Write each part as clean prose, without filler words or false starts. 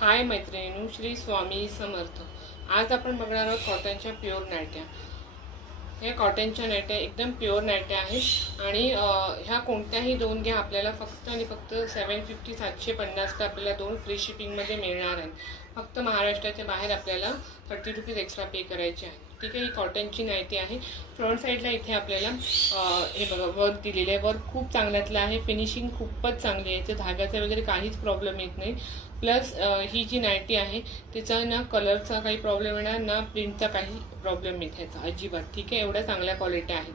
हाय मैत्रिणींनो, श्री स्वामी समर्थ। आज आपण बघणार आहोत कॉटनच्या प्युअर नाईट्या। या कॉटनच्या नाईट्या एकदम प्युअर नाईट्या आहेत आणि ह्या कोणत्याही दोन घ्या, आपल्याला फक्त आणि फक्त 750 750 का आपल्याला दोन फ्री शिपिंगमध्ये मिळणार आहेत। फक्त महाराष्ट्राच्या बाहेर आपल्याला 30 रुपीज एक्स्ट्रा पे करायचे आहेत। ठीक आहे, ही कॉटनची नाईटी आहे। फ्रंट साईडला इथे आपल्याला हे बघा वर्क दिलेलं आहे। वर्क खूप चांगल्यातलं आहे, फिनिशिंग खूपच चांगली आहे, धाग्याचा वगैरे काहीच प्रॉब्लेम येत नाही। प्लस ही जी नाईटी आहे तिचा ना कलरचा काही प्रॉब्लेम येणार ना प्रिंटचा काही प्रॉब्लेम येत ह्याचा अजिबात। ठीक आहे, एवढ्या चांगल्या क्वालिटी आहेत।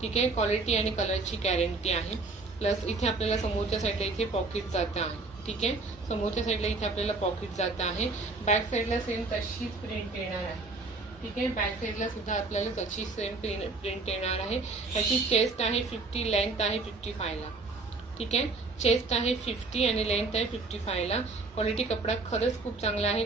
ठीक आहे, क्वालिटी आणि कलरची गॅरंटी आहे। प्लस इथे आपल्याला समोरच्या साईडला इथे पॉकेट जातं आहे। ठीक आहे, समोरच्या साईडला इथे आपल्याला पॉकेट जातं आहे। बॅक साईडला सेम तशीच प्रिंट येणार आहे। ठीक आहे, बॅक साईडला सुद्धा आपल्याला तशी सेम प्रिंट येणार आहे। ह्याची चेस्ट आहे 50, लेंथ आहे 55 ला। ठीक आहे, चेस्ट आहे 50 आणि लेंथ आहे 55 ला। क्वालिटी कपडा खरंच खूप चांगला आहे,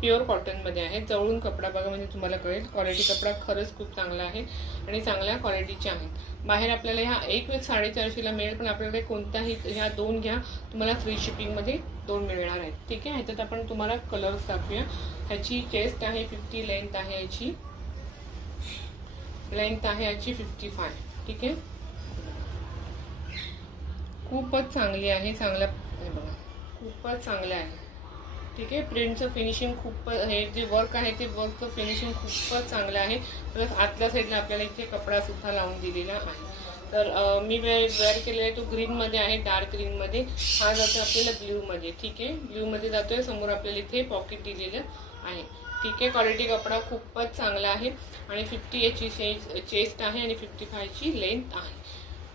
प्युअर कॉटनमध्ये आहे। जवळून कपडा बघा म्हणजे तुम्हाला कळेल, क्वालिटी कपडा खरंच खूप चांगला आहे आणि चांगल्या क्वालिटीचे आहेत। बाहेर आपल्याला ह्या एक वेळ 450 ला मिळेल, पण आपल्याकडे कोणताही ह्या दोन घ्या तुम्हाला फ्री शिपिंगमध्ये दोन मिळणार आहेत। ठीक आहे, ह्याच्यात आपण तुम्हाला कलर्स दाखवूया। ह्याची चेस्ट आहे 50, लेंथ आहे याची 55। ठीक आहे, खूपच चांगली आहे, चांगल्या बघा खूपच चांगलं आहे। ठीक आहे, प्रिंटचं फिनिशिंग खूप, हे जे वर्क आहे ते वर्कचं फिनिशिंग खूपच चांगलं आहे। प्लस आतल्या साईडला आपल्याला इथे कपडा सुद्धा लावून दिलेला आहे। तर मी वेअर केलेला आहे तो ग्रीनमध्ये आहे, डार्क ग्रीनमध्ये। हा जातो आपल्याला ब्ल्यूमध्ये। ठीक आहे, ब्ल्यूमध्ये जातोय। समोर आपल्याला इथे पॉकेट दिलेलं आहे। ठीक आहे, क्वालिटी कपडा खूपच चांगला आहे आणि 50 याची चेस्ट आहे आणि 55 ची लेंथ आहे।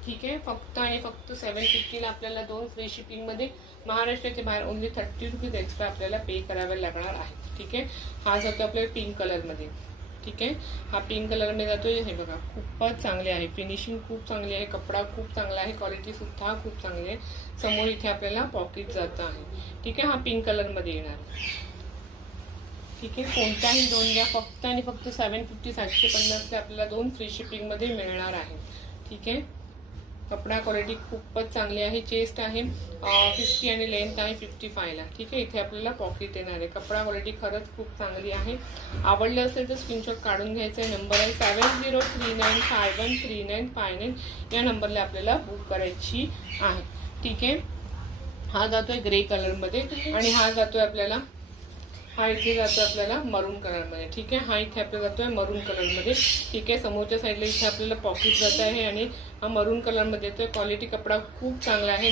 ठीक आहे, फक्त आणि फक्त 750 ला आपल्याला दोन फ्री शिपिंगमध्ये महाराष्ट्राच्या बाहेर ओनली 30 रुपीज एक्स्ट्रा आपल्याला पे करावे लागणार आहे। ठीक आहे, हा जातो आपल्याला पिंक कलरमध्ये। ठीक आहे, हा पिंक कलरमध्ये जातोय। हे बघा खूपच चांगले आहे, फिनिशिंग खूप चांगली आहे, कपडा खूप चांगला आहे, क्वालिटी सुद्धा खूप चांगली आहे। समोर इथे आपल्याला पॉकेट जातं आहे। ठीक आहे, हा पिंक कलरमध्ये येणार। ठीक आहे, कोणत्याही दोन घ्या, फक्त आणि फक्त 750 750 आपल्याला दोन फ्री शिपिंगमध्ये मिळणार आहे। ठीक आहे, कपडा क्वालिटी खूपच चांगली आहे। चेस्ट आहे 50 आणि लेंथ आहे 55 ला। ठीक आहे, इथे आपल्याला पॉकेट येणार आहे। कपडा क्वालिटी खरंच खूप चांगली आहे। आवडलं असेल तर स्क्रीनशॉट काढून घ्यायचा आहे। नंबर आहे 7039513959 या नंबरला आपल्याला बुक करायची आहे। ठीक आहे, हा जातोय ग्रे कलरमध्ये आणि हा जातोय आपल्याला, हा इथे जातो आपल्याला मरून कलरमध्ये। ठीक आहे, हा इथे आपल्याला जातोय मरून कलरमध्ये। ठीक आहे, समोरच्या साईडला इथे आपल्याला पॉकेट जात आहे आणि हा मरून कलरमध्ये येतोय। क्वालिटी कपडा खूप चांगला आहे।